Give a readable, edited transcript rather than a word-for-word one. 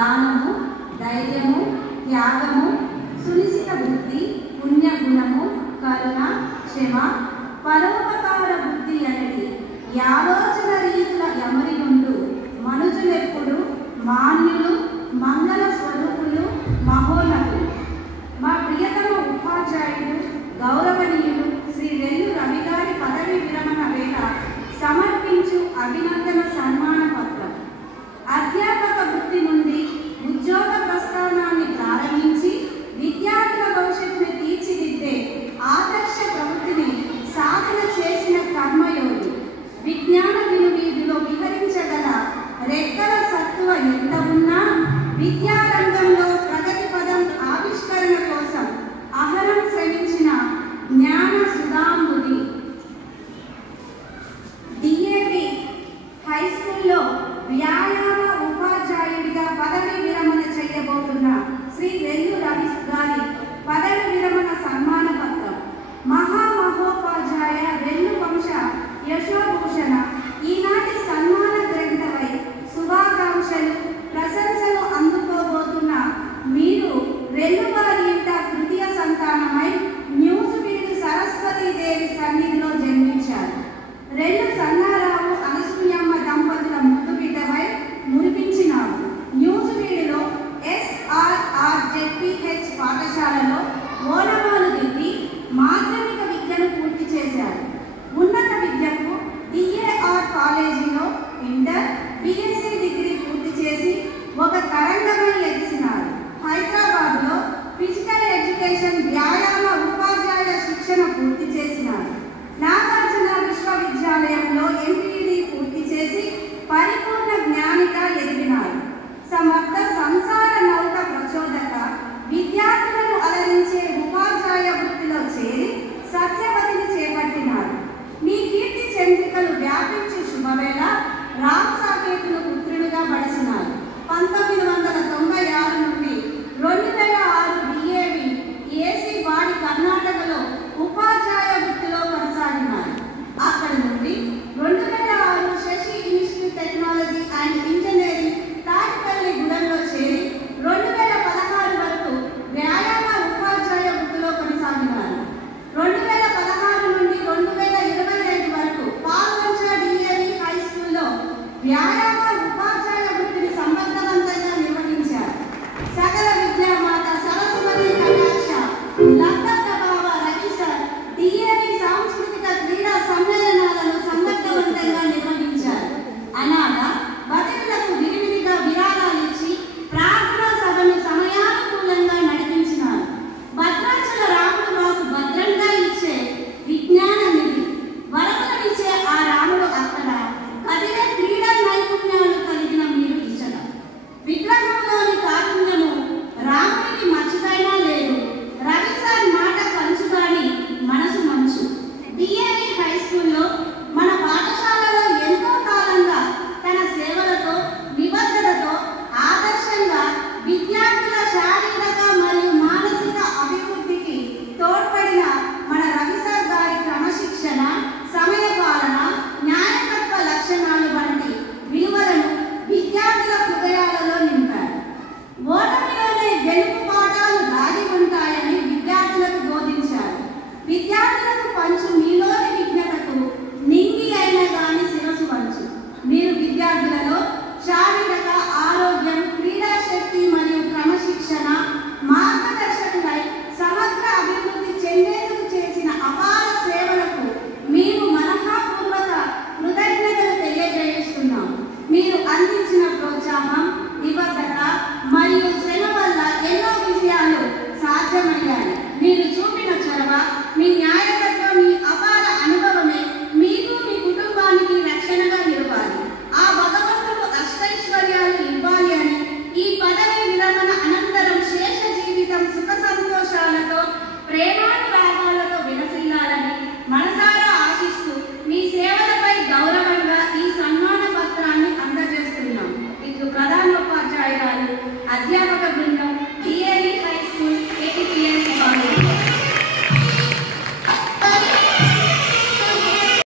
దానము, ధైర్యము, త్యాగము, సునిశిత బుద్ధి, పుణ్యగుణము, కరుణ, క్షమ, పరోపకార బుద్ధి అనేది యాలోచన రీతుల ఎమరి నుండు మనుజులెప్పుడు మాన్యులు, మంగళ స్వరూపులు, మహోన్నతులు. మా ప్రియతమ ఉపాధ్యాయుడు గౌరవనీయులు శ్రీ రెల్లు రవి గారి పదవి విరమణ వేళ సమర్పించు అభినందన సన్మాన పత్రం. అధ్యాపక వృత్తి నుండి ఉద్యోగ ప్రస్థానాన్ని ప్రారంభించి విద్యార్థుల భవిష్యత్తుని తీర్చిదిద్దే ఆదర్శ ప్రవృత్తిని సాధన చేసిన కర్మయోగి, విజ్ఞాన వినువీధిలో విహరించగల రెక్కల సత్తువ ఎంత ఉన్నా విద్యా